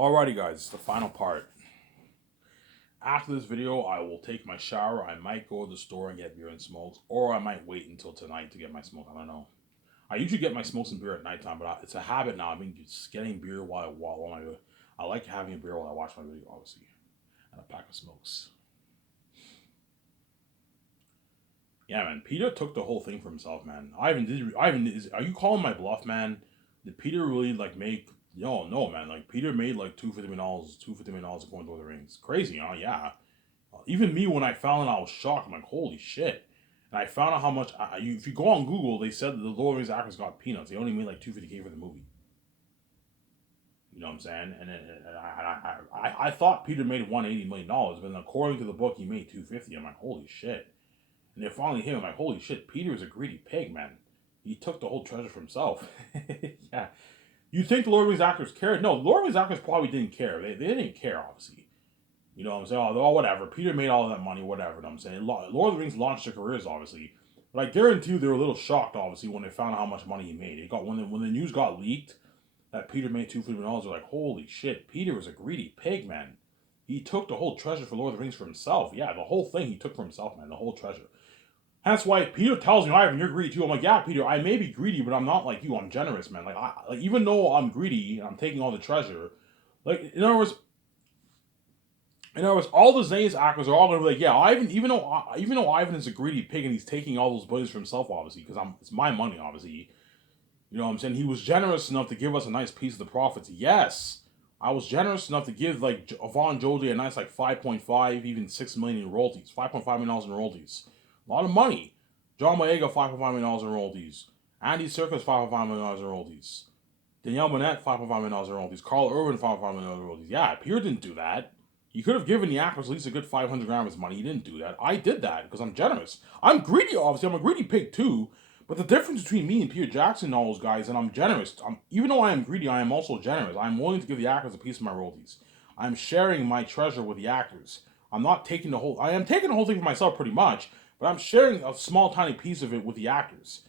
Alrighty guys, the final part. After this video, I will take my shower. I might go to the store and get beer and smokes, or I might wait until tonight to get my smoke. I don't know. I usually get my smokes and beer at nighttime, but it's a habit now. I mean, just getting beer while I like having a beer while I watch my video, obviously, and a pack of smokes. Yeah, man. Peter took the whole thing for himself, man. Are you calling my bluff, man? Did Peter really like make? No, man. Like Peter made like $250 going to the rings. Crazy, huh? Yeah. Even me, when I found it, I was shocked. I'm like, holy shit. And I found out how much. If you go on Google, they said that the Lord of the Rings actors got peanuts. They only made like $250K for the movie. You know what I'm saying? And I thought Peter made $180 million, but then according to the book, he made 250. I'm like, holy shit. And then finally him, I'm like, holy shit, Peter is a greedy pig, man. He took the whole treasure for himself. Yeah. You think the Lord of the Rings actors cared? No, the Lord of the Rings actors probably didn't care. They didn't care, obviously. You know what I'm saying? Oh, whatever. Peter made all of that money, whatever. You know what I'm saying? Lord of the Rings launched their careers, obviously. But I guarantee you they were a little shocked, obviously, when they found out how much money he made. When the news got leaked that Peter made $250, they're like, holy shit, Peter was a greedy pig, man. He took the whole treasure for Lord of the Rings for himself. Yeah, the whole thing he took for himself, man. The whole treasure. That's why Peter tells me, Ivan, you're greedy too. I'm like, yeah, Peter, I may be greedy, but I'm not like you. I'm generous, man. Like even though I'm greedy and I'm taking all the treasure, like in other words, all the Zane's actors are all gonna be like, yeah, Ivan. Even though Ivan is a greedy pig and he's taking all those buddies for himself, obviously, because it's my money, obviously. You know what I'm saying? He was generous enough to give us a nice piece of the profits. Yes, I was generous enough to give like Yvonne Jolie a nice like 5.5, even 6 million in royalties. $5.5 million in royalties. A lot of money. John Boyega, $5.5 million in royalties. Andy Serkis, $5.5 million in royalties. Danielle Monette, $5.5 million in royalties. Carl Urban, $5.5 million in royalties. Yeah, Pierre didn't do that. You could have given the actors at least a good 500 grand of his money. He didn't do that. I did that because I'm generous. I'm greedy, obviously. I'm a greedy pig too. But the difference between me and Peter Jackson and all those guys, and I'm generous. Even though I am greedy, I am also generous. I'm willing to give the actors a piece of my royalties. I'm sharing my treasure with the actors. I'm not taking the whole. I am taking the whole thing for myself pretty much, but I'm sharing a small, tiny piece of it with the actors.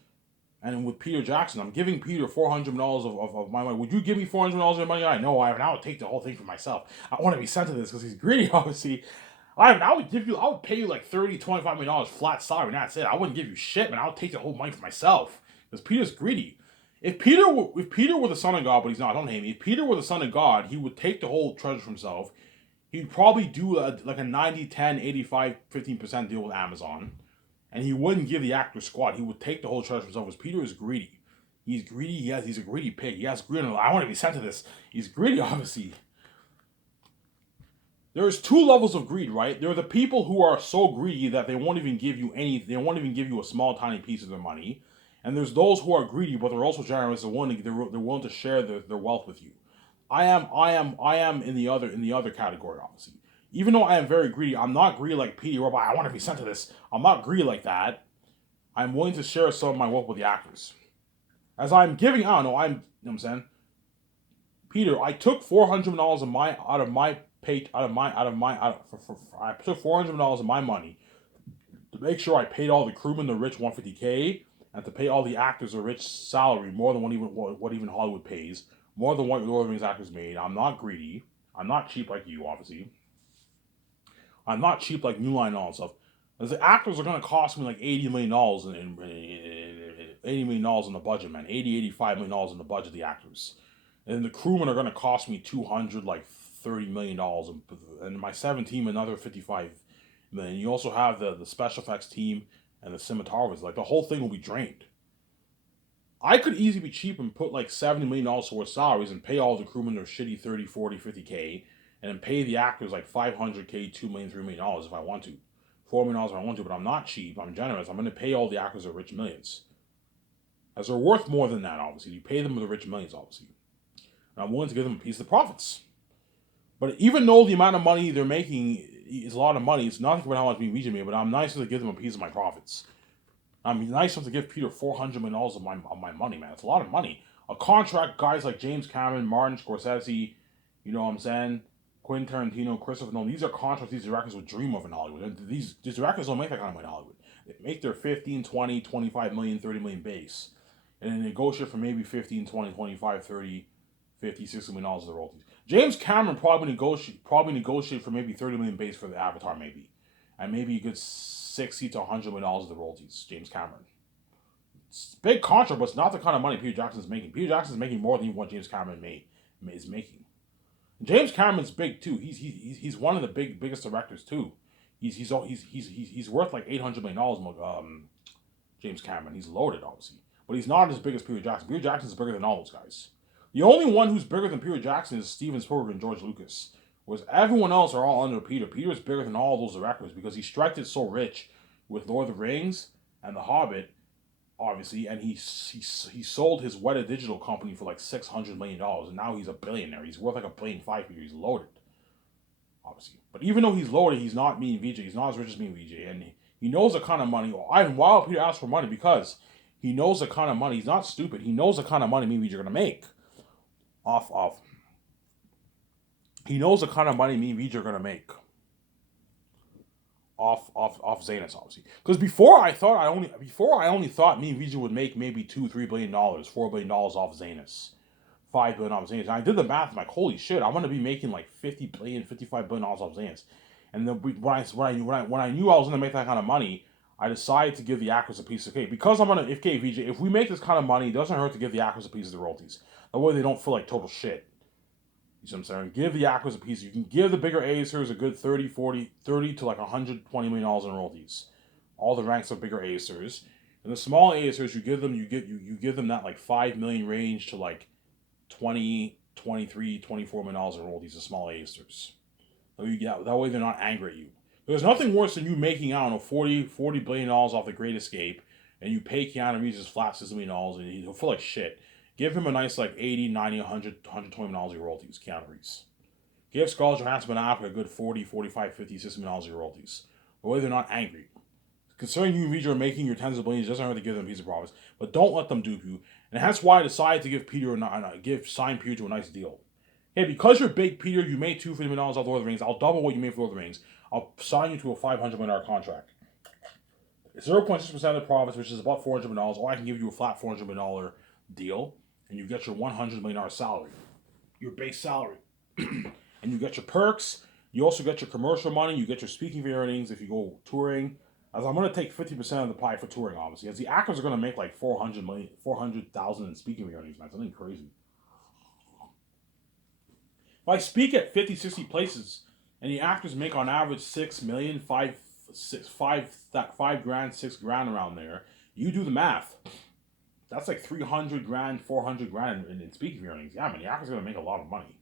And with Peter Jackson, I'm giving Peter $400 of my money. Would you give me $400 of money? I know, I would take the whole thing for myself. I want to be sent to this because he's greedy, obviously. I would pay you like $25 million flat salary, and that's it. I wouldn't give you shit, man. I would take the whole money for myself because Peter's greedy. If Peter were the son of God, but he's not, don't hate me. If Peter were the son of God, he would take the whole treasure for himself. He'd probably do like a 90, 10, 85, 15% deal with Amazon, and he wouldn't give the actor squat. He would take the whole treasure for himself. Because Peter is greedy. He's greedy. Yes, he's a greedy pig. He has greed. I want to be sent to this. He's greedy, obviously. There's two levels of greed, right? There are the people who are so greedy that they won't even give you any. They won't even give you a small, tiny piece of their money. And there's those who are greedy, but they're also generous. They're willing to share their wealth with you. I am in the other category, obviously. Even though I am very greedy, I'm not greedy like Peter. Whereby I want to be sent to this. I'm not greedy like that. I'm willing to share some of my wealth with the actors. As I'm giving, I don't know. You know what I'm saying, Peter, I took $400 of my out of my pay out of my out of my out of, I took $400 of my money to make sure I paid all the crewmen the rich 150K and to pay all the actors a rich salary, more than what even Hollywood pays, more than what Lord of the Rings actors made. I'm not greedy. I'm not cheap like you, obviously. I'm not cheap like New Line and all that stuff. As the actors are gonna cost me like $80 million $80 million in the budget, man. $85 million in the budget. The actors, and the crewmen are gonna cost me 200 like $30 million, and my 7 team another 55 million. You also have the special effects team and the cinematographers. Like the whole thing will be drained. I could easily be cheap and put like $70 million towards salaries and pay all the crewmen their shitty 30, 40, 50K, and then pay the actors like 500K, 2 million, $3 million if I want to. $4 million if I want to, but I'm not cheap. I'm generous. I'm going to pay all the actors their rich millions. As they're worth more than that, obviously. You pay them with the rich millions, obviously. And I'm willing to give them a piece of the profits. But even though the amount of money they're making is a lot of money, it's nothing compared to how much Region made, but I'm nice to give them a piece of my profits. I'm nice enough to give Peter $400 million of my money, man. It's a lot of money. A contract, guys like James Cameron, Martin Scorsese, you know what I'm saying? Quentin Tarantino, Christopher Nolan. These are contracts these directors would dream of in Hollywood. These directors don't make that kind of money in Hollywood. They make their 15, 20, 25 million, 30 million base. And then negotiate for maybe 15, 20, 25, 30, 50, $60 million of the royalties. James Cameron probably negotiated for maybe 30 million base for the Avatar, maybe, and maybe a good 60 to $100 million of the royalties. James Cameron. It's a big contract, but it's not the kind of money Peter Jackson's making. Peter Jackson's making more than what James Cameron is making. James Cameron's big too. He's one of the biggest directors too. He's worth like $800 million. James Cameron. He's loaded, obviously, but he's not as big as Peter Jackson. Peter Jackson's bigger than all those guys. The only one who's bigger than Peter Jackson is Steven Spielberg and George Lucas. Whereas everyone else are all under Peter. Peter's bigger than all those directors because he struck it so rich with Lord of the Rings and The Hobbit, obviously, and he sold his Weta Digital company for like $600 million, and now he's a billionaire. He's worth like $1.5 billion. He's loaded, obviously. But even though he's loaded, he's not me and VJ. He's not as rich as me and VJ, and he knows the kind of money. Ivan Wild Peter asked for money because he knows the kind of money. He's not stupid. He knows the kind of money me and VJ are gonna make. He knows the kind of money me and VJ are gonna make off Zanus, obviously. Because before I only thought me and VJ would make maybe $2-3 billion, $4 billion off Zanus, $5 billion off Zanus. And I did the math. I'm like, holy shit, I'm gonna be making like $50 billion, $55 billion off Zanus. And then when I knew I was gonna make that kind of money, I decided to give the actors a piece of cake. Because I'm gonna, if VJ, if we make this kind of money, it doesn't hurt to give the actors a piece of the royalties. That way they don't feel like total shit. You see what I'm saying? Give the actors a piece. You can give the bigger Acers a good 30 to like $120 million in royalties. All the ranks of bigger Acers. And the small Acers, you give them that like 5 million range to like 20, 23, 24 million dollars in royalties, the small Acers. That way they're not angry at you. There's nothing worse than you making, I don't know, $40 billion off The Great Escape, and you pay Keanu Reeves flat $60 million, and he'll feel like shit. Give him a nice like 80, 90, 100, $120 million in royalties, Keanu Reeves. Give Scarlett Johansson and Affleck a good 40, 45, 50, $60 million in royalties. The way they're not angry. Considering you and Reed are making your tens of billions, it doesn't hurt to give them a piece of profits. But don't let them dupe you. And that's why I decided to sign Peter to a nice deal. Hey, because you're big, Peter, you made $250 million off Lord of the Rings. I'll double what you made for Lord of the Rings. I'll sign you to a $500 million contract. 0.6% of the profits, which is about $400 million, or I can give you a flat $400 million deal, and you get your $100 million salary, your base salary. And you get your perks. You also get your commercial money. You get your speaking fee earnings if you go touring. As I'm going to take 50% of the pie for touring, obviously. As the actors are going to make like $400,000 in speaking fee earnings, man. Something crazy. If I speak at 50, 60 places, and the actors make on average $6 million, $5 grand, $6 grand around there, you do the math. That's like $300 grand, $400 grand in speaking fee earnings. Yeah, man, the actors are going to make a lot of money.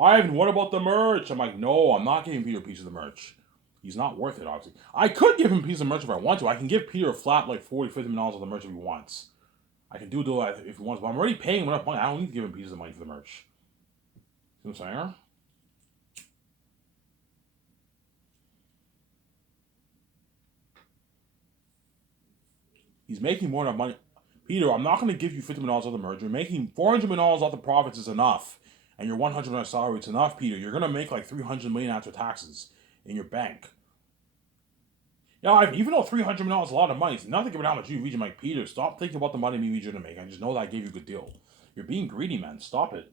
Ivan, what about the merch? I'm like, no, I'm not giving Peter a piece of the merch. He's not worth it, obviously. I could give him a piece of merch if I want to. I can give Peter a flat like $40, $50 million of the merch if he wants. I can do that if he wants, but I'm already paying him enough money. I don't need to give him pieces of money for the merch. See what I'm saying? He's making more than money. Peter, I'm not going to give you $50 million off the merch. You're making $400 million off the profits is enough. And your $100 million salary, it's enough, Peter. You're going to make like $300 million after taxes in your bank. Yeah, even though $300 million is a lot of money, it's nothing about how much you reach. I'm like, Peter, stop thinking about the money me you're going to make. I just know that I gave you a good deal. You're being greedy, man. Stop it.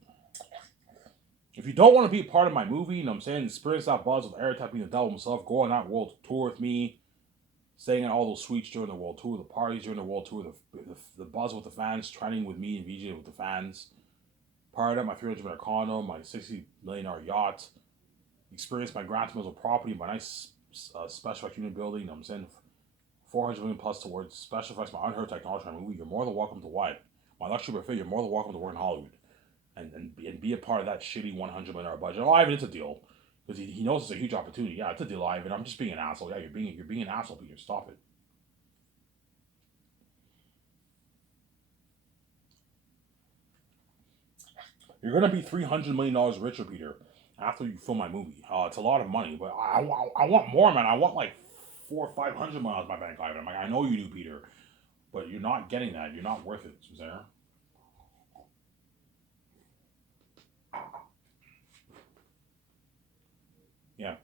If you don't want to be a part of my movie, you know what I'm saying, experience that buzz with Airtech being the devil himself, go on that world tour with me, staying at all those suites during the world tour, the parties during the world tour, the buzz with the fans, training with me and VJ with the fans, party at my $300 million condo, my $60 million yacht, experience my Grand Turismo property, my nice special effects unit building, you know what I'm saying, $400 million plus towards special effects, my unheard technology, my movie. You're more than welcome to what? My luxury buffet, you're more than welcome to work in Hollywood. And be a part of that shitty $100 million budget. Oh, Ivan, it's a deal. Because he knows it's a huge opportunity. Yeah, it's a deal, Ivan. I'm just being an asshole. Yeah, you're being an asshole, Peter. Stop it. You're gonna be $300 million richer, Peter, after you film my movie. It's a lot of money, but I want more, man. I want like $400 or $500 million in my bank, Ivan. I'm like, I know you do, Peter, but you're not getting that. You're not worth it, Sarah. Yeah.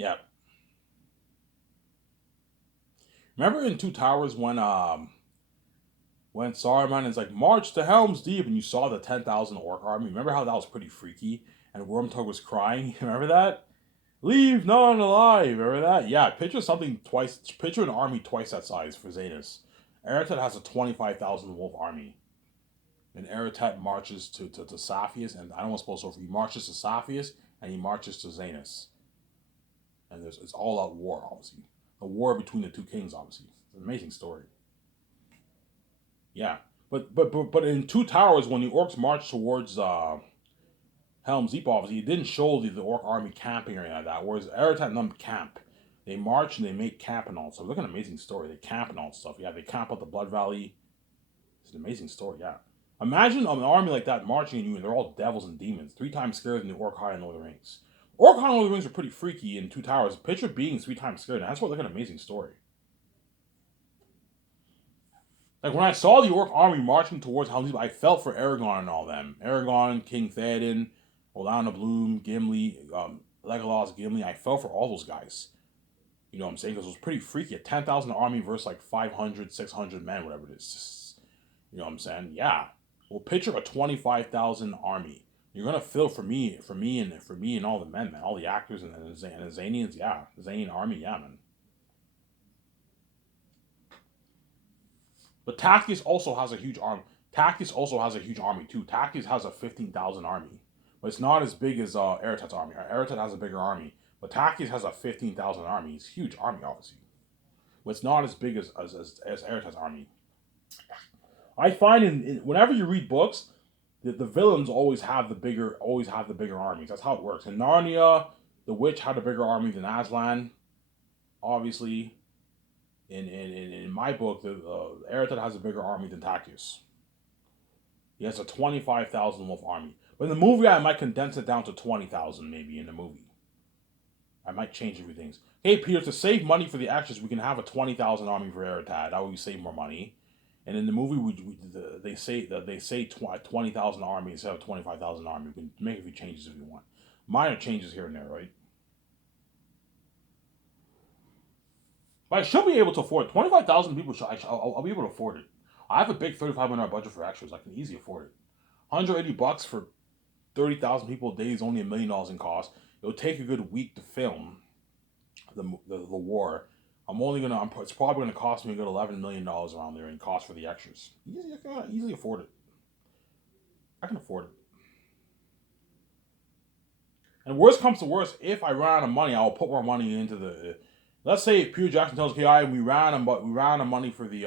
Yeah. Remember in Two Towers when Saruman is like march to Helm's Deep and you saw the 10,000 orc army? Remember how that was pretty freaky and Wormtongue was crying? Remember that? Leave none alive. Remember that? Yeah. Picture something twice. Picture an army twice that size for Zanus. Eretat has a 25,000 wolf army. And Eretat marches to Saphius, and I don't want to spoil so he marches to Saphius and he marches to Zanus. And it's all out war, obviously. A war between the two kings, obviously. It's an amazing story. Yeah. But in Two Towers, when the orcs marched towards Helm's Deep, obviously, it didn't show the orc army camping or anything like that. Whereas Eretat and them camp. They march and they make camp and all stuff. Look at an amazing story. They camp and all stuff. Yeah, they camp out the Blood Valley. It's an amazing story, yeah. Imagine an army like that marching in you and they're all devils and demons, 3 times scarier than the Orc High and Lord of the Rings. Orc High and Lord of the Rings are pretty freaky in Two Towers. Picture being 3 times scarier. That's what like an amazing story. Like when I saw the Orc army marching towards Helm's Deep, I felt for Aragorn and all them. Aragorn, King Theoden, Orlando Bloom, Gimli, Legolas, Gimli. I felt for all those guys. You know what I'm saying? Because it was pretty freaky. A 10,000 army versus like 500, 600 men, whatever it is. You know what I'm saying? Yeah. Well, picture a 25,000 army. You're gonna feel for me, and all the men, man, all the actors and the Zanians, yeah, the Zanian army, yeah, man. But Tactius also has a huge army. Tactius also has a huge army too. Tactius has a 15,000 army, but it's not as big as Eretat's army. Eretat has a bigger army, but Tactius has a 15,000 army. It's a huge army, obviously, but it's not as big as Eretat's army. I find whenever you read books, the villains always have the bigger armies. That's how it works. In Narnia, the witch had a bigger army than Aslan. Obviously, in my book, the Eretat has a bigger army than Tactius. He has a 25,000 wolf army. But in the movie, I might condense it down to 20,000 maybe in the movie. I might change a few things. Hey, Peter, to save money for the actors, we can have a 20,000 army for Eretat. That way we save more money. And in the movie, they say 20,000 army instead of 25,000 army. We can make a few changes if you want. Minor changes here and there, right? But I should be able to afford it. 25,000 people. I'll be able to afford it. I have a big $3,500 budget for extras. I can easily afford it. $180 for 30,000 people a day is only $1 million in cost. It'll take a good week to film the war. It's probably gonna cost me a good $11 million around there in cost for the extras. I can easily afford it. I can afford it. And worst comes to worst, if I run out of money, I'll put more money into the. Let's say if Peter Jackson tells me, "Okay, we ran out of money for the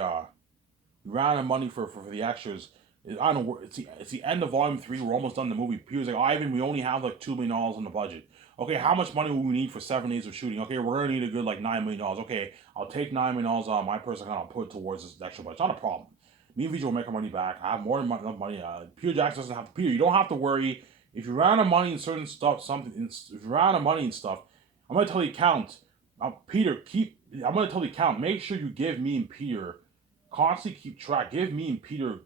for the extras." I don't know. It's the end of Volume 3. We're almost done the movie. Peter's like, "Ivan, we only have like $2 million on the budget. Okay, how much money will we need for 7 days of shooting? Okay, we're gonna need a good like $9 million. Okay, I'll take $9 million on my personal account. I'll put it towards this extra budget. It's not a problem. Me and Vijay will make our money back. I have more than enough money. Peter Jackson doesn't have to. Peter, you don't have to worry. If you run out of money in certain stuff, if you run out of money and stuff, I'm gonna tell the account. Peter, I'm gonna tell the account. Make sure you give me and Peter constantly keep track. Give me and Peter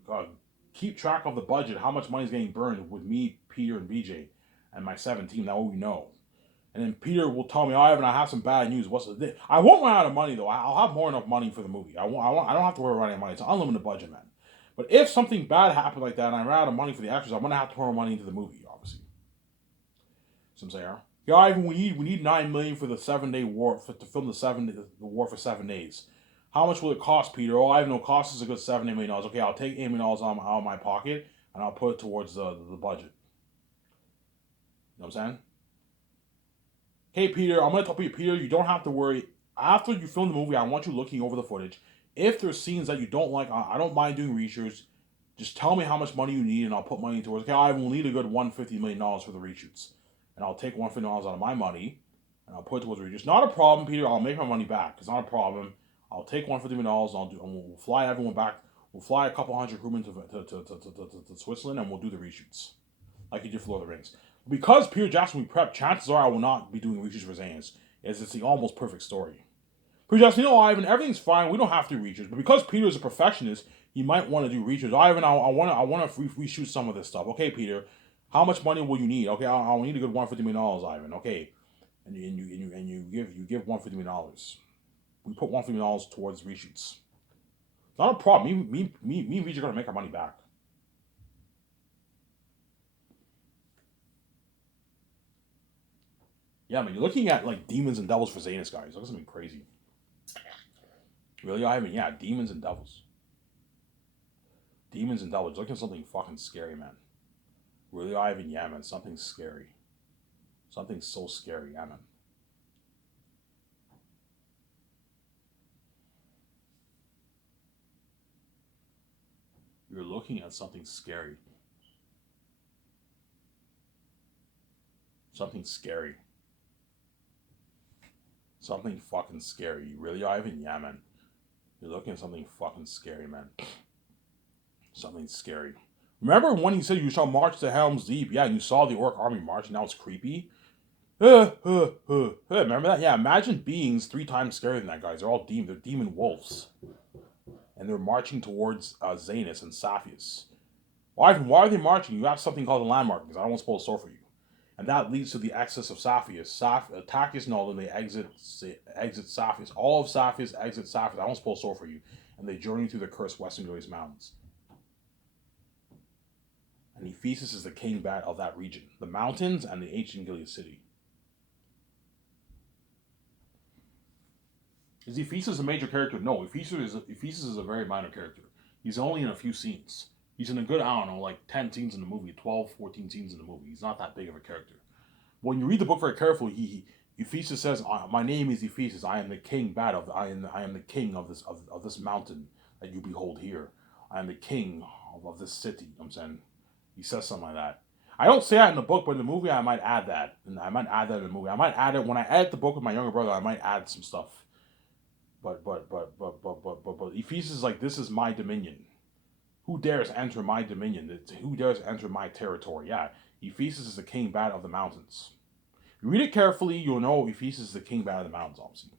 keep track of the budget. How much money is getting burned with me, Peter, and BJ, and my 7 team. That way we know. And then Peter will tell me, "Oh, Ivan, I have some bad news. What's the? I won't run out of money though. I'll have more enough money for the movie. I don't have to worry about running out of money. It's an unlimited budget, man. But if something bad happened like that and I ran out of money for the actors, I'm gonna have to pour money into the movie, obviously. So I'm saying, yeah, Ivan, we need $9 million for the 7-day war to film the war for 7 days. How much will it cost, Peter? Oh, Ivan, no, cost is a good $7 million. Okay, I'll take $8 million out of my pocket and I'll put it towards the budget. You know what I'm saying? Hey, Peter, I'm going to tell you, Peter, you don't have to worry. After you film the movie, I want you looking over the footage. If there's scenes that you don't like, I don't mind doing reshoots. Just tell me how much money you need, and I'll put money towards. Okay, I will need a good $150 million for the reshoots, and I'll take $150 million out of my money, and I'll put it towards reshoots. Not a problem, Peter. I'll make my money back. It's not a problem. I'll take $150 million, and we'll fly everyone back. We'll fly a couple hundred crewmen to Switzerland, and we'll do the reshoots, like you did for Lord of the Rings. Because Peter Jackson will be prepped, chances are I will not be doing reshoots for Zanus, as it's the almost perfect story. Peter Jackson, Ivan, everything's fine. We don't have to do reshoots, but because Peter is a perfectionist, he might want to do reshoots. Ivan, I want to reshoot some of this stuff. Okay, Peter, how much money will you need? Okay, I'll need a good $150 million, Ivan. Okay, and you give $150 million. We put $150 million towards reshoots. Not a problem. Me and VJ are gonna make our money back. Yeah, I mean, you're looking at like demons and devils for Zanus, guys. That's something crazy. Really, Ivan? Yeah, demons and devils. Demons and devils. Looking at something fucking scary, man. Really, Ivan? Yeah, man. Something scary. Something so scary, yeah, man. You're looking at something scary. Something scary. Something fucking scary. You really, Ivan? Yeah, man. You're looking at something fucking scary, man. Something scary. Remember when he said you shall march to Helm's Deep? Yeah, and you saw the Orc army march, and that was creepy. Remember that? Yeah, imagine beings 3 times scarier than that, guys. They're all demon. They're demon wolves. And they're marching towards Zanus and Saphius. Why are they marching? You have something called a landmark, because I don't want to spoil the story for you. And that leads to the exodus of Saphius. Tachys and all, and they exit Saphius. All of Saphius exit Saphius. I don't spoil the story for you. And they journey through the cursed Western Gilead Mountains. And Ephesus is the king bat of that region. The mountains and the ancient Gilead city. Is Ephesus a major character? No, Ephesus is a very minor character. He's only in a few scenes. He's in a good, I don't know, like 10 scenes in the movie, 12, 14 scenes in the movie. He's not that big of a character. When you read the book very carefully, Ephesus says, "My name is Ephesus. I am the king bat of I am the king of this mountain that you behold here. I am the king of this city." You know what I'm saying, he says something like that. I don't say that in the book, but in the movie I might add that. And I might add that in the movie. I might add it when I edit the book with my younger brother. I might add some stuff. But Ephesus is like, this is my dominion. Who dares enter my dominion? Who dares enter my territory? Yeah, Ephesus is the king bat of the mountains. If you read it carefully, you'll know Ephesus is the king bat of the mountains, obviously.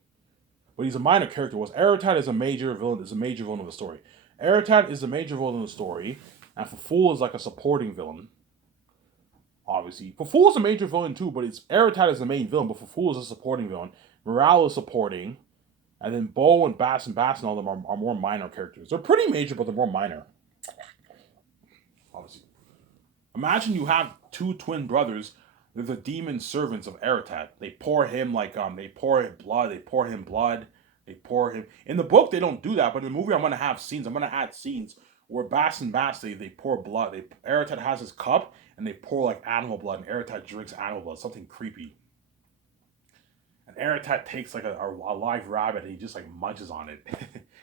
But he's a minor character. Was Eretat is a major villain. Is a major villain of the story. Eretat is a major villain of the story, and Faful is like a supporting villain. Obviously, Faful is a major villain too, but it's Eretat is the main villain, but Faful is a supporting villain. Morale is supporting. And then Bo and Bass and all of them are more minor characters. They're pretty major, but they're more minor. Obviously. Imagine you have 2 twin brothers. They're the demon servants of Eretat. They pour him they pour him blood. They pour him. In the book, they don't do that, but in the movie, I'm gonna have scenes. I'm gonna add scenes where Bass they pour blood. Eretat has his cup and they pour like animal blood, and Eretat drinks animal blood. Something creepy. And Eretat takes like a live rabbit and he just like munches on it.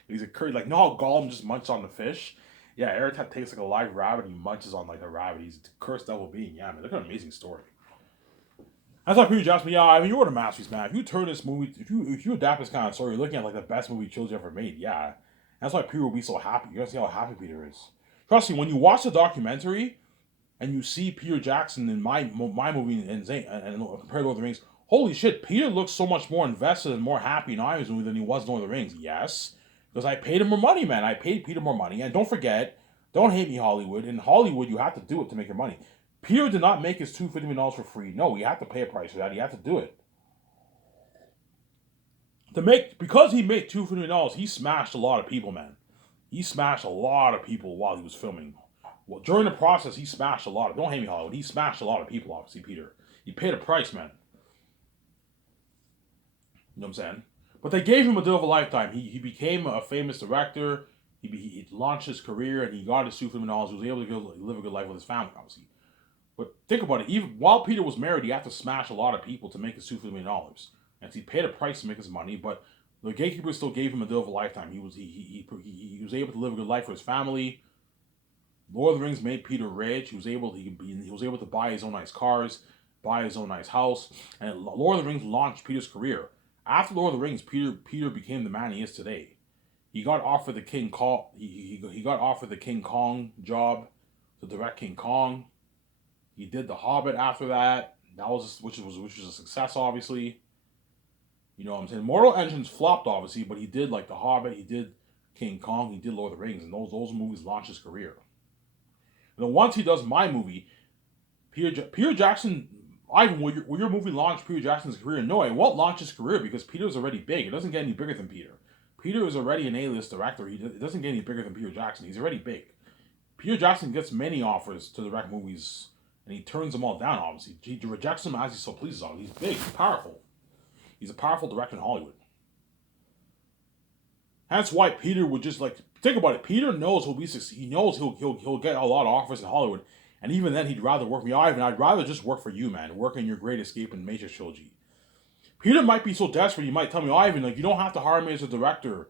He's a curry, like, no, how Gollum just munches on the fish? Yeah, Eretat takes like a live rabbit and he munches on like a rabbit. He's a cursed devil being. Yeah, man, look at an amazing story. That's why people just ask me, yeah, I mean, you're the masterpiece, man. If you turn this movie, if you adapt this kind of story, you're looking at like the best movie trilogy ever made. Yeah, that's why Peter will be so happy. You gotta see how happy Peter is. Trust me, when you watch the documentary and you see Peter Jackson in my movie and compared to Lord of the Rings, holy shit, Peter looks so much more invested and more happy in Iron's movie than he was in Lord of the Rings. Yes, because I paid him more money, man. I paid Peter more money. And don't forget, don't hate me, Hollywood. In Hollywood, you have to do it to make your money. Peter did not make his $250 million for free. No, you have to pay a price for that. You have to do it. Because he made $250 million, he smashed a lot of people, man. He smashed a lot of people while he was filming. Well, during the process, he smashed a lot of. Don't hate me, Hollywood. He smashed a lot of people, obviously, Peter. He paid a price, man. You know what I'm saying? But they gave him a deal of a lifetime. He became a famous director. He launched his career and he got his $250 million. He was able to live a good life with his family, obviously. But think about it. Even while Peter was married, he had to smash a lot of people to make his $250 million. And he paid a price to make his money, but the gatekeeper still gave him a deal of a lifetime. He was able to live a good life for his family. Lord of the Rings made Peter rich. He was able to buy his own nice cars, buy his own nice house, and Lord of the Rings launched Peter's career. After Lord of the Rings, Peter became the man he is today. He got offered the King Kong. He got offered the King Kong job to direct King Kong. He did The Hobbit after that. Which was a success, obviously. You know what I'm saying? Mortal Engines flopped, obviously, but he did like The Hobbit. He did King Kong. He did Lord of the Rings, and those movies launched his career. And then once he does my movie, Peter Jackson Ivan, will your movie launch Peter Jackson's career? No, it won't launch his career because Peter's already big. It doesn't get any bigger than Peter. Peter is already an A-list director. It doesn't get any bigger than Peter Jackson. He's already big. Peter Jackson gets many offers to direct movies, and he turns them all down, obviously. He rejects them as he so pleases on. He's big. He's powerful. He's a powerful director in Hollywood. That's why Peter would just like think about it. Peter knows he'll be successful. He knows he'll get a lot of offers in Hollywood, and even then he'd rather work for me. Ivan, I'd rather just work for you, man. Work in your Great Escape and Matrix trilogy. Peter might be so desperate he might tell me, Ivan, like you don't have to hire me as a director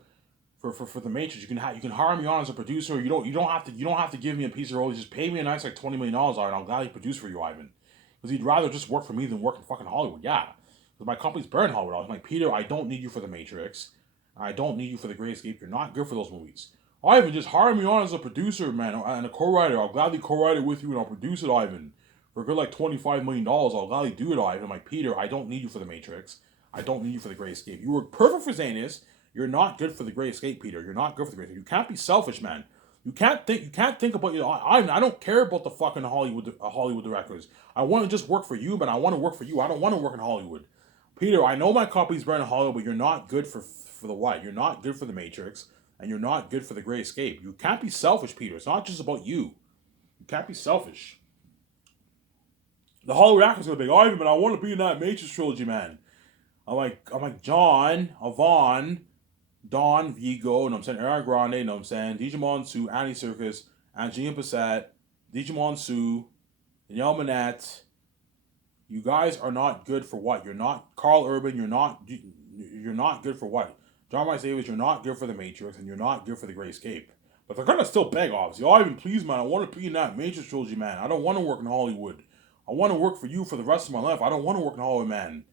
for the Matrix. You can hire me on as a producer. You don't have to give me a piece of role. You just pay me a nice like $20 million, and I'll gladly produce for you, Ivan. Because he'd rather just work for me than work in fucking Hollywood. Yeah, because my company's better in Hollywood. I was like, Peter, I don't need you for the Matrix. I don't need you for the Great Escape. You're not good for those movies. Ivan, just hire me on as a producer, man, and a co-writer. I'll gladly co-write it with you, and I'll produce it, Ivan. For a good like $25 million, I'll gladly do it, Ivan. I'm like, Peter, I don't need you for the Matrix. I don't need you for the Great Escape. You were perfect for Zanus. You're not good for the Great Escape, Peter. You're not good for the Great Escape. You can't be selfish, man. You can't think about I don't care about the fucking Hollywood directors. I want to just work for you, but I want to work for you. I don't want to work in Hollywood. Peter, I know my company's better in Hollywood, but you're not good for the what? You're not good for the Matrix, and you're not good for the Great Escape. You can't be selfish, Peter. It's not just about you. You can't be selfish. The Hollywood actor's gonna be like, Ivan, but I want to be in that Matrix trilogy, man. I'm like John, Avon, Don, Vigo, and I'm saying Ariana Grande, and I'm saying Digimon Su, Annie Serkis, Angelina Bassett, Digimon Su, Danielle Manette. You guys are not good for what? You're not Carl Urban. You're not good for what? John Rhys Davies, you're not good for the Matrix, and you're not good for the Great Escape. But they're gonna still beg, obviously. Ivan, please, man, I want to be in that Matrix trilogy, man. I don't want to work in Hollywood. I want to work for you for the rest of my life. I don't want to work in Hollywood, man.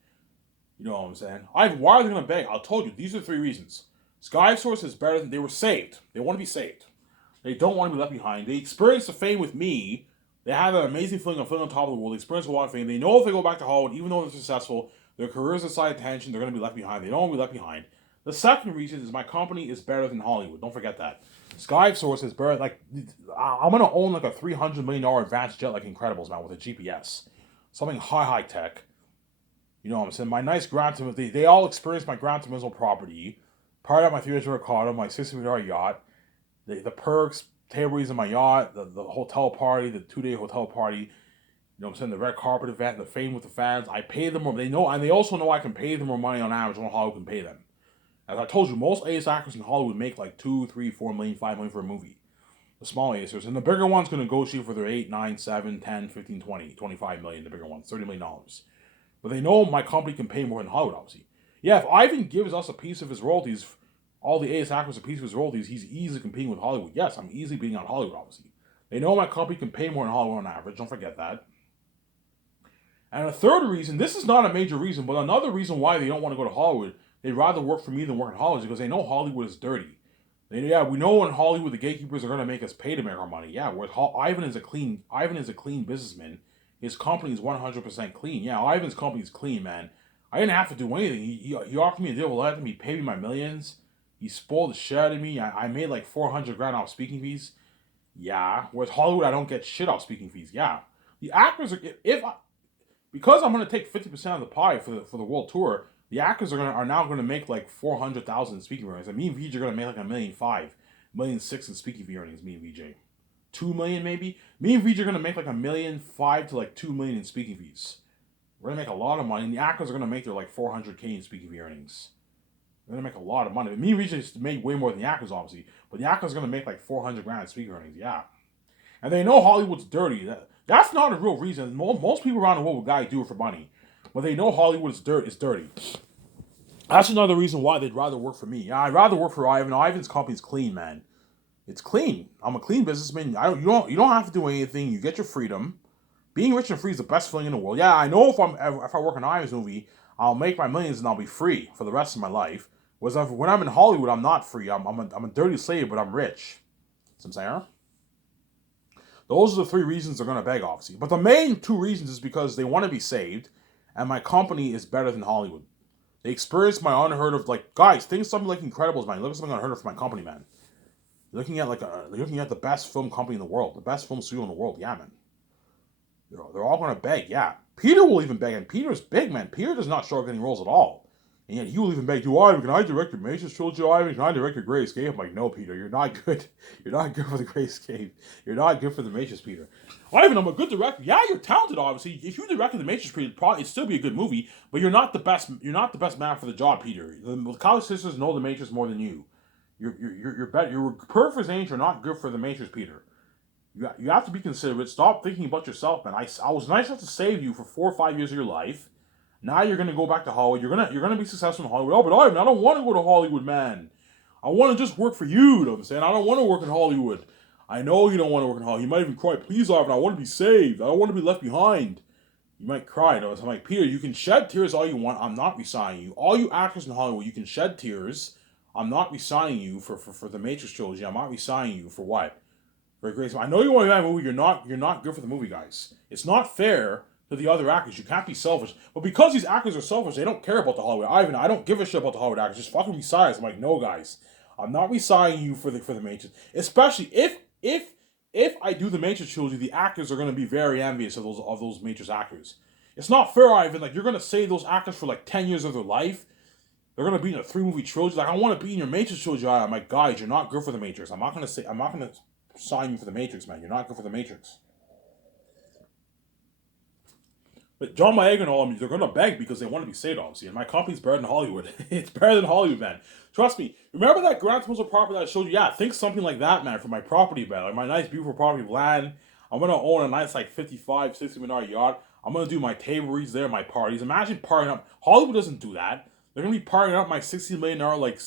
You know what I'm saying? Ivan, why are they gonna beg? I told you, these are 3 reasons. Sky Source is better than they were saved. They want to be saved. They don't want to be left behind. They experienced the fame with me. They have an amazing feeling of feeling on top of the world. They experience a lot of fame. They know if they go back to Hollywood, even though they're successful, their careers aside attention, they're going to be left behind. They don't want to be left behind. The second reason is my company is better than Hollywood. Don't forget that. Sky Source is better. Like, I'm going to own like a $300 million advanced jet like Incredibles, man, with a GPS. Something high tech. You know what I'm saying? My nice Gran Turismo, they all experience my Gran Turismo property. Part of my 300 Ricardo, my 60 million yacht, the perks, tables in my yacht, the hotel party, the 2-day hotel party, you know what I'm saying, the red carpet event, the fame with the fans. I pay them more. They know, and they also know I can pay them more money on average than Hollywood can pay them. As I told you, most A-list actors in Hollywood make like 2, 3, 4 million, 5 million for a movie. The small A-listers. And the bigger ones can negotiate for their 8, 9, 7, 10, 15, 20, 25 million, the bigger ones, $30 million. But they know my company can pay more than Hollywood, obviously. Yeah, if Ivan gives us a piece of his royalties, all the A-list actors a piece of his royalties, he's easily competing with Hollywood. Yes, I'm easily beating out Hollywood, obviously. They know my company can pay more than Hollywood on average. Don't forget that. And a third reason, this is not a major reason, but another reason why they don't want to go to Hollywood, they'd rather work for me than work in Hollywood, is because they know Hollywood is dirty. We know in Hollywood the gatekeepers are going to make us pay to make our money. Yeah, whereas Ivan is a clean businessman. His company is 100% clean. Yeah, Ivan's company is clean, man. I didn't have to do anything. He offered me a deal with letting me pay me my millions. He spoiled the shit out of me. I made like $400,000 off speaking fees. Yeah. Whereas Hollywood, I don't get shit off speaking fees. Yeah. The actors are because I'm gonna take 50% of the pie for the world tour. The actors are now gonna make like $400,000 in speaking earnings. And me and VJ are gonna make like $1.5 million, $1.6 million in speaking fee earnings. Me and VJ, $2 million maybe. Me and VJ are gonna make like $1.5 million to like $2 million in speaking fees. We're gonna make a lot of money. And the actors are gonna make their like $400,000 in speaking fee earnings. They're gonna make a lot of money. Me and VJ made way more than the actors, obviously, but the actors are gonna make like $400,000 in speaking earnings. Yeah, and they know Hollywood's dirty. That's not a real reason. Most people around the world would guy do it for money, but they know Hollywood is dirty. That's another reason why they'd rather work for me. Yeah, I'd rather work for Ivan. Ivan's company's clean, man. It's clean. I'm a clean businessman. You don't have to do anything. You get your freedom. Being rich and free is the best feeling in the world. Yeah, I know if I work on Ivan's movie, I'll make my millions and I'll be free for the rest of my life. Whereas when I'm in Hollywood, I'm not free. I'm a dirty slave, but I'm rich. See what I'm saying? Those are the 3 reasons they're going to beg, obviously. But the main 2 reasons is because they want to be saved, and my company is better than Hollywood. They experience my unheard of, like, guys, think something like Incredibles, man. Look at something unheard of for my company, man. You're looking at the best film company in the world, the best film studio in the world. Yeah, man. They're all going to beg, yeah. Peter will even beg, and Peter's big, man. Peter does not show up getting roles at all. And yet he will even beg, Ivan, can I direct your Matrix trilogy, Ivan? Can I direct your Great Escape? I'm like, no, Peter, you're not good. You're not good for the Great Escape. You're not good for the Matrix, Peter. Ivan, I'm a good director. Yeah, you're talented, obviously. If you directed the Matrix, Peter, it'd still be a good movie, but you're not the best. You're not the best man for the job, Peter. The college sisters know the Matrix more than you. You're better. You're perfect as angel. You're not good for the Matrix, Peter. You have to be considerate. Stop thinking about yourself, man. I was nice enough to save you for 4 or 5 years of your life. Now you're gonna go back to Hollywood. You're gonna be successful in Hollywood. Oh, but I don't want to go to Hollywood, man. I want to just work for you. You know what I'm saying? I don't want to work in Hollywood. I know you don't want to work in Hollywood. You might even cry, please, Ivan. I want to be saved. I don't want to be left behind. You might cry. You know? So I'm like, Peter, you can shed tears all you want. I'm not resigning you. All you actors in Hollywood, you can shed tears. I'm not resigning you for the Matrix trilogy. I'm not resigning you for what? For Grace. I know you want to be in that movie. You're not good for the movie, guys. It's not fair to the other actors. You can't be selfish. But because these actors are selfish, they don't care about the Hollywood. I don't give a shit about the Hollywood actors. Just fucking resign. I'm like, no, guys. I'm not resigning you for the Matrix. Especially if I do the Matrix trilogy, the actors are going to be very envious of those Matrix actors. It's not fair, Ivan. Like, you're going to save those actors for like 10 years of their life. They're going to be in a 3-movie trilogy. Like, I want to be in your Matrix trilogy. I'm like, guys, you're not good for the Matrix. I'm not going to sign you for the Matrix, man. You're not good for the Matrix. But John Boyega and all of them, they're going to beg because they want to be saved, obviously. And my company's better than Hollywood. It's better than Hollywood, man. Trust me. Remember that Grand Turismo property that I showed you? Yeah, think something like that, man, for my property, man. Like my nice, beautiful property of land. I'm going to own a nice, like, 55, $60 million yacht. I'm going to do my table reads there, my parties. Imagine partying up. Hollywood doesn't do that. They're going to be partying up my $60 million, like,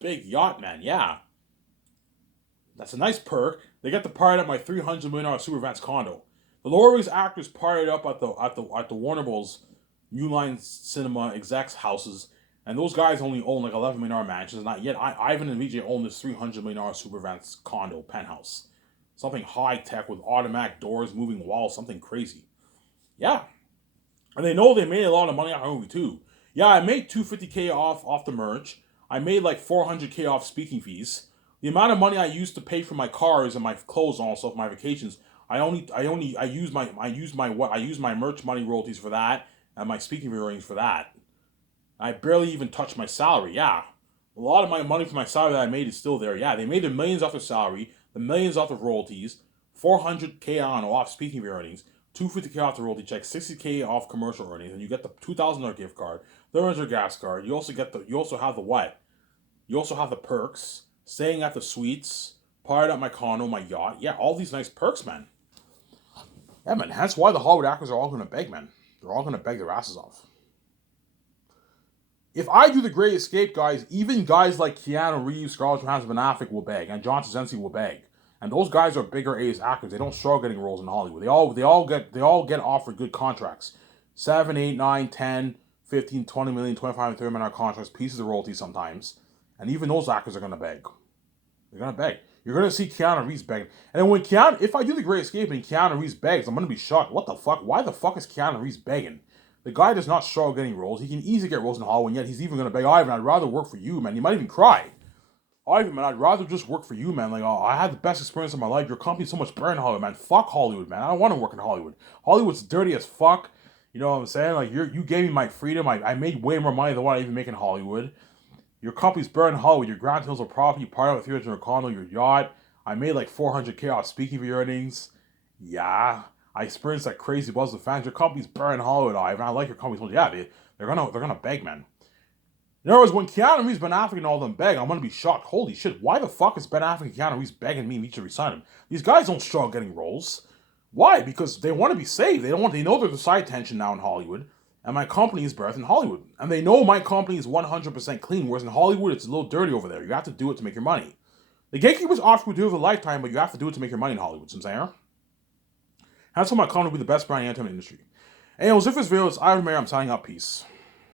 big yacht, man. Yeah. That's a nice perk. They get to party up my $300 million Super Vance condo. The Lower Wings actors partied up at the Warner Bros. New Line Cinema execs houses, and those guys only own like $11 million mansions. Not yet. Ivan and VJ own this $300 million Super Vance condo penthouse, something high tech with automatic doors, moving walls, something crazy. Yeah, and they know they made a lot of money off the movie too. Yeah, I made $250K off the merch. I made like $400K off speaking fees. The amount of money I used to pay for my cars and my clothes and all stuff, my vacations, I use my merch money royalties for that and my speaking fee earnings for that. I barely even touched my salary. Yeah, a lot of my money for my salary that I made is still there. Yeah, they made the millions off their salary, the millions off the royalties, $400K off speaking fee earnings, $250K off the royalty check, $60K off commercial earnings, and you get the $2,000 gift card, $300 gas card. You also have the what? You also have the perks, staying at the suites, parted at my condo, my yacht. Yeah, all these nice perks, man. Yeah, man, that's why the Hollywood actors are all going to beg, man. They're all going to beg their asses off. If I do the Great Escape, guys, even guys like Keanu Reeves, Scarlett Johansson, Ben Affleck will beg, and John Krasinski will beg. And those guys are bigger A's actors. They don't struggle getting roles in Hollywood. They all get offered good contracts. 7, 8, 9, 10, 15, 20 million, 25, and 30 million contracts, pieces of royalties sometimes. And even those actors are going to beg. They're going to beg. You're going to see Keanu Reeves begging. And then if I do the Great Escape and Keanu Reeves begs, I'm going to be shocked. What the fuck? Why the fuck is Keanu Reeves begging? The guy does not struggle getting roles. He can easily get roles in Hollywood, and yet he's even going to beg, Ivan, I'd rather work for you, man. He might even cry. Ivan, man, I'd rather just work for you, man. Like, oh, I had the best experience of my life. Your company's so much better in Hollywood, man. Fuck Hollywood, man. I don't want to work in Hollywood. Hollywood's dirty as fuck. You know what I'm saying? Like, you gave me my freedom. I made way more money than what I even make in Hollywood. Your company's better in Hollywood. Your Grand Hills of property, part of $300 condo, your yacht. I made like $400K off speaking fee earnings. Yeah. I experienced that crazy buzz of fans. Your company's better in Hollywood, Ivan. I like your company. Yeah, they're gonna beg, man. In other words, when Keanu Reeves, Ben Affleck, and all them beg, I'm gonna be shocked. Holy shit, why the fuck is Ben Affleck and Keanu Reeves begging me to resign him? These guys don't struggle getting roles. Why? Because they want to be saved. They know they're the side attention now in Hollywood, and my company is better than Hollywood. And they know my company is 100% clean, whereas in Hollywood, it's a little dirty over there. You have to do it to make your money. The gatekeepers offer you to do it for a lifetime, but you have to do it to make your money in Hollywood, you know what I'm saying? That's why my company will be the best brand in the entertainment industry. Anyways, if this video is Ivan Mayer, I'm signing up. Peace.